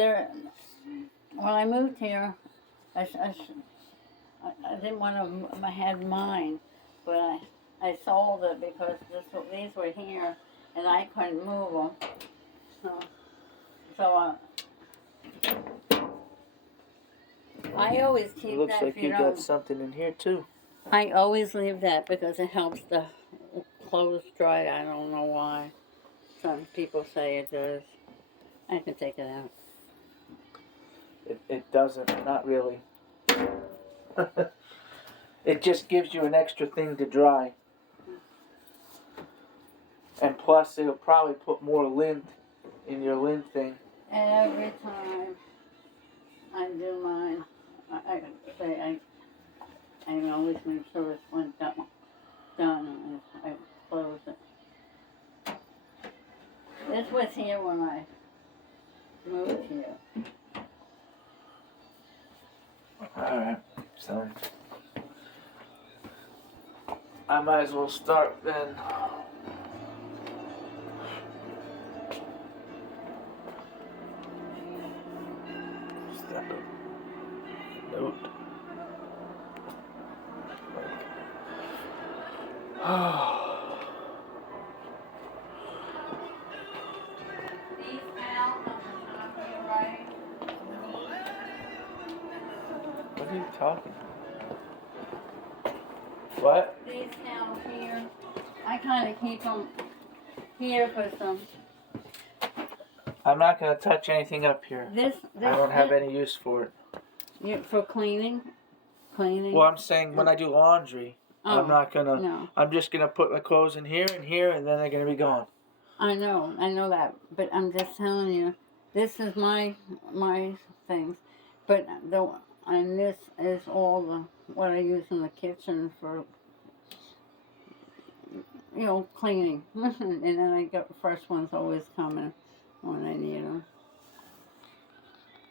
there, when I moved here, I didn't want to have mine, but I sold it because these were here, and I couldn't move them. So I always keep It looks that. like you got something in here too. I always leave that because it helps the clothes dry. I don't know why. Some people say it does. I can take it out. It doesn't, not really. It just gives you an extra thing to dry. And plus, it'll probably put more lint in your lint thing. Every time I do mine, I always make sure it's done and I close it. This was here when I moved here. Alright, so I might as well start then. Note. These towels on the top here, right? What are you talking about? What? These towels here, I kind of keep them here for some. I'm not going to touch anything up here. This I don't have any use for it. For cleaning. Well, I'm saying when I do laundry, I'm not going to. No. I'm just going to put my clothes in here, and then they're going to be gone. I know that, but I'm just telling you, this is my things, but and this is all what I use in the kitchen for, cleaning, and then I get fresh ones always coming when I need them.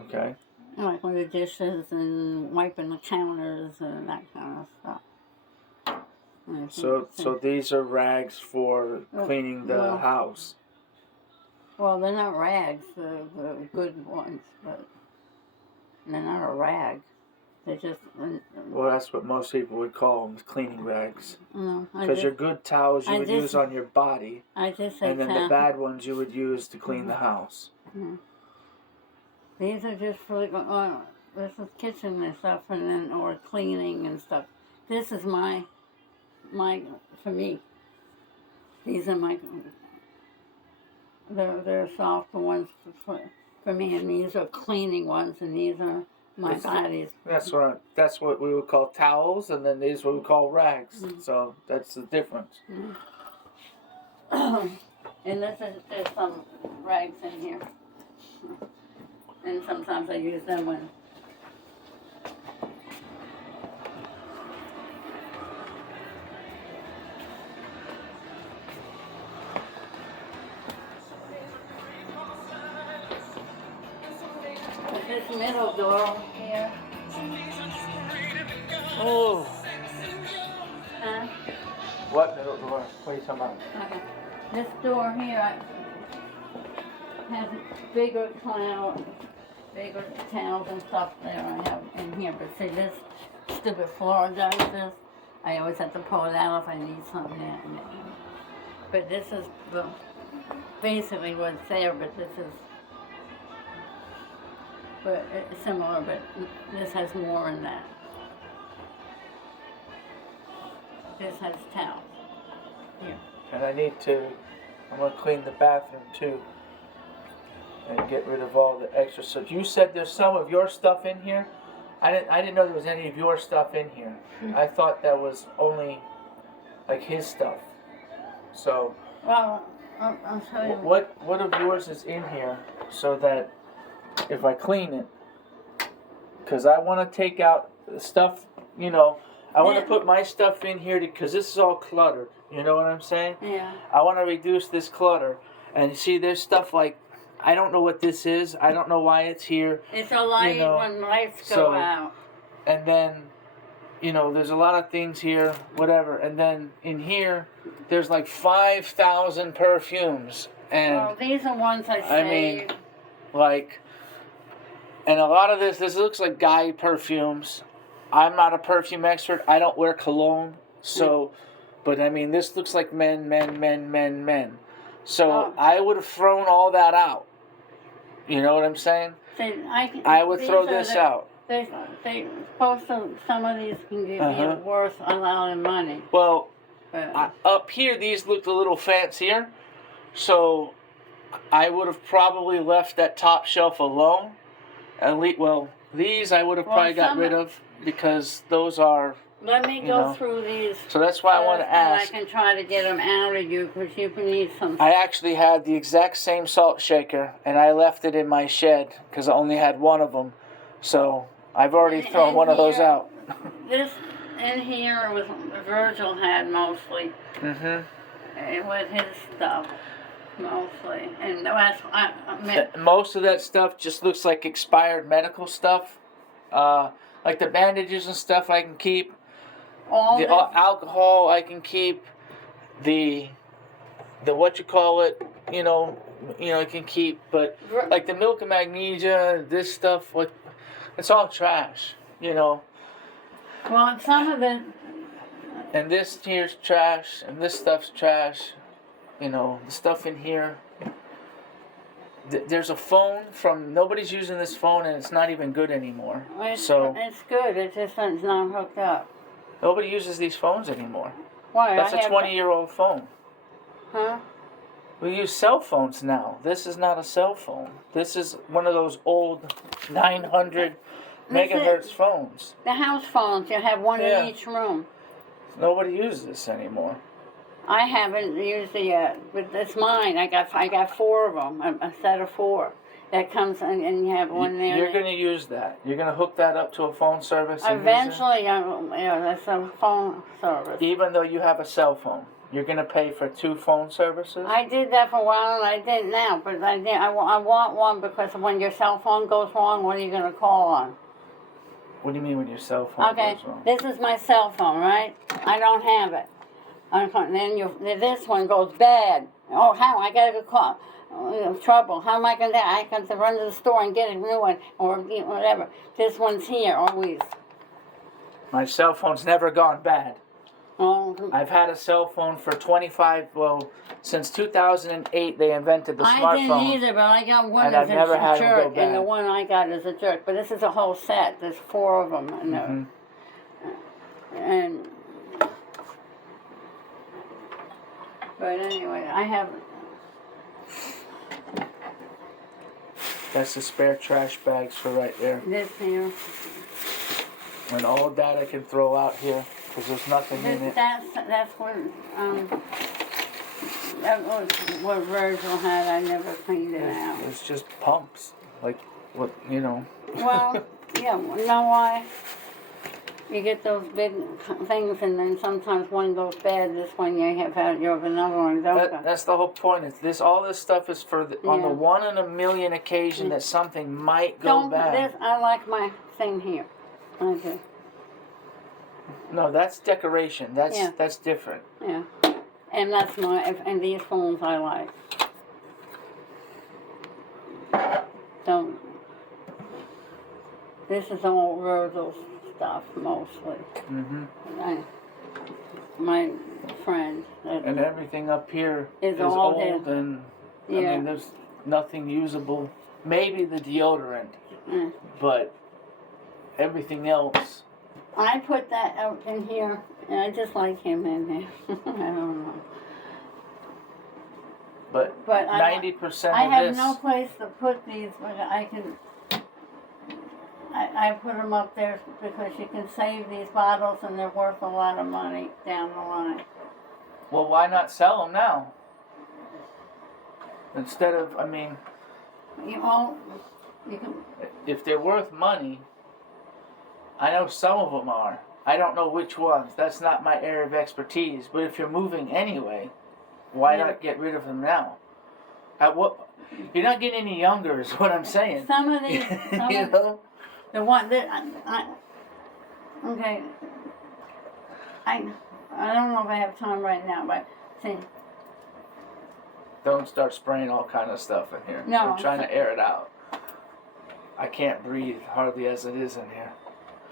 Okay. Like with the dishes and wiping the counters and that kind of stuff. So these are rags for cleaning the house. Well, they're not rags, the good ones, but they're not a rag. They're just... Well, that's what most people would call them, cleaning rags. No, because your good towels you would use on your body. I just say and then the bad ones you would use to clean the house. Mm-hmm. These are just for this is kitchen and stuff, and then or cleaning and stuff. This is my for me. These are my. They're soft ones for me, and these are cleaning ones, and these are my bodies. That's what we would call towels, and then these what we call rags. Mm-hmm. So that's the difference. Mm-hmm. And there's some rags in here. And sometimes I use them when... This middle door here. Oh. Huh? What middle door? What are you talking about? Okay. This door here has bigger towels and stuff there I have in here. But see, this stupid floor does this. I always have to pull it out if I need something. But this is basically what's there, but this is it's similar, but this has more in that. This has towels. Here. And I'm going to clean the bathroom too. And get rid of all the extra stuff. You said there's some of your stuff in here? I didn't know there was any of your stuff in here. Mm-hmm. I thought that was only like his stuff. So well, I'll tell you. What of yours is in here so that if I clean it, because I want to take out the stuff, I want to put my stuff in here because this is all cluttered. You know what I'm saying? Yeah. I want to reduce this clutter. And you see, there's stuff like, I don't know what this is. I don't know why it's here. It's a light when lights go out. And then, there's a lot of things here, whatever. And then in here, there's like 5,000 perfumes. And well, these are ones I saved. I mean, like, And a lot of this looks like guy perfumes. I'm not a perfume expert. I don't wear cologne. So, but I mean, this looks like men. So I would have thrown all that out. You know what I'm saying? I would throw this out. They supposed to, some of these can be worth a lot of money. Well, up here, these looked a little fancier. So I would have probably left that top shelf alone. These I would have probably got rid of because those are. Let me go through these. So that's why I want to ask. And I can try to get them out of you because you can need some. I actually had the exact same salt shaker and I left it in my shed because I only had one of them. So I've already thrown one of those out. This in here was Virgil had mostly. With his stuff. Mostly, and most of that stuff just looks like expired medical stuff, like the bandages and stuff I can keep. The alcohol I can keep. The what you call it, I can keep. But like the milk and magnesia, this stuff, like it's all trash, Well, some of it. And this here's trash, and this stuff's trash. The stuff in here. There's a phone nobody's using this phone and it's not even good anymore. It's good, it's just it's not hooked up. Nobody uses these phones anymore. Why? That's a 20-year-old phone. Huh? We use cell phones now. This is not a cell phone. This is one of those old 900 megahertz phones. The house phones, you have one in each room. Nobody uses this anymore. I haven't used it yet, but it's mine. I got 4 of them, a set of 4. That comes and you have one there. You're going to use that. You're going to hook that up to a phone service. Eventually, that's a phone service. Even though you have a cell phone, you're going to pay for 2 phone services. I did that for a while, and I did now, but I want one because when your cell phone goes wrong, what are you going to call on? What do you mean when your cell phone goes wrong? This is my cell phone, right? I don't have it. And then this one goes bad. Oh, how? I got to go call. Trouble. How am I going to do? I got to run to the store and get a new one or whatever. This one's here always. My cell phone's never gone bad. Oh. I've had a cell phone for since 2008 they invented the smartphone. I didn't either, but I got one that's a jerk, and the one I got is a jerk. But this is a whole set. There's 4 of them. But anyway, I have. That's the spare trash bags for right there. This here. And all of that I can throw out here because there's nothing in it. That's what that was what Virgil had. I never cleaned it out. It's just pumps, like what Well, yeah. You know why? You get those big things, and then sometimes one goes bad. This one you have another one. That's the whole point. All this stuff is for on the 1 in a million occasion that something might go bad. I like my thing here. Okay. No, that's decoration. That's different. Yeah, and that's and these phones I like. Don't. This is all Virgil's stuff mostly. My friend. And everything up here is old and I mean there's nothing usable. Maybe the deodorant, but everything else. I put that out in here, and I just like him in there. I don't know. But 90% of this. I have no place to put these, but I can. I put them up there because you can save these bottles and they're worth a lot of money down the line. Well, why not sell them now? Instead of, you can. If they're worth money, I know some of them are. I don't know which ones. That's not my area of expertise. But if you're moving anyway, why not get rid of them now? You're not getting any younger, is what I'm saying. Some of these, the one that okay. I don't know if I have time right now, but see. Don't start spraying all kind of stuff in here. No. I'm trying to air it out. I can't breathe hardly as it is in here.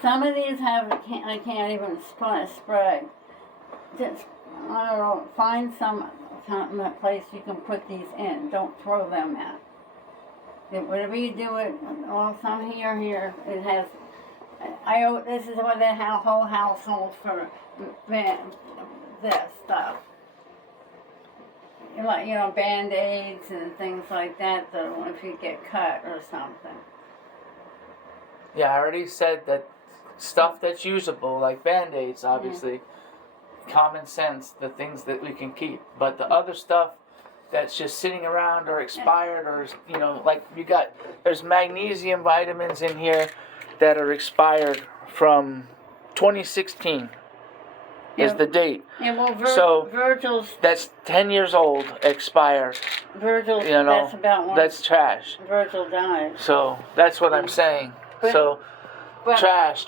Some of these I can't even spray. Just, I don't know, find some place you can put these in. Don't throw them out. Whatever you do it, well, some here, it has, this is what the whole household for this stuff. Like, Band-Aids and things like that, though, if you get cut or something. Yeah, I already said that stuff that's usable, like Band-Aids, obviously, common sense, the things that we can keep. But the other stuff that's just sitting around or expired or, like there's magnesium vitamins in here that are expired from 2016 is the date. Yeah, well, so Virgil's... That's 10 years old, expired. Virgil's, that's about one. That's trash. Virgil died. So that's what I'm saying. But trash.